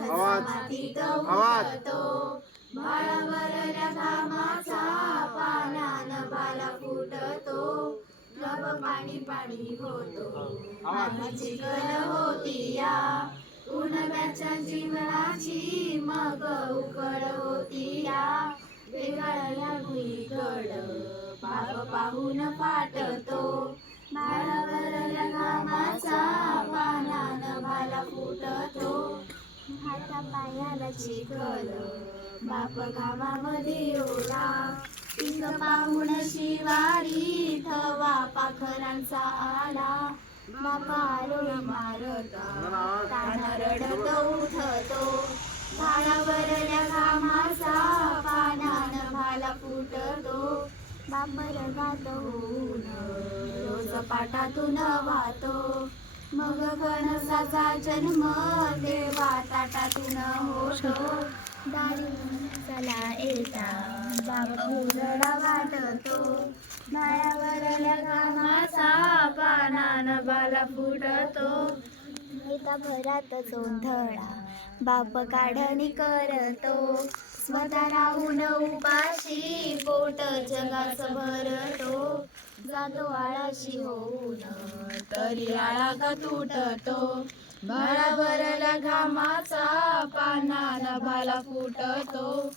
मातीत फुटतो बाळावरल्या घामाचा पानान भाला फुटतो नभ पाणी पाणी होतो माती चिखल होती या उन्हाळ्याच्या जीवनाची मग उकळ होती या वेगळ्या भुईगड बाप पाहून फाटतो बाळावरल्या घामाचा पानान भाला फुटतो हाता पायाला चिखल बाप घामामध्ये ओला पिक पाहून शिवारी थवा पाखरांचा आला बापा आरोळी मारता ताना रडत उठतो भाळावरल्या घामाचा पानान भाला फुटतो बाप रगात होऊन रोज पाटातून वाहतो मग गणसाचा जन्म देवा ताटातून होतो दारी चला येता बाबा हुरडा वाटतो माळ्यावरल्या घामाचा पानान भाला फुटतो एका भरात जोंधळा बाप काढणी करतो स्वतः राहून उपाशी पोट जगास भरतो जातो आळाशी होऊन तरी आळा का तुटतो भाळावरल्या घामाचा पानान भाला फुटतो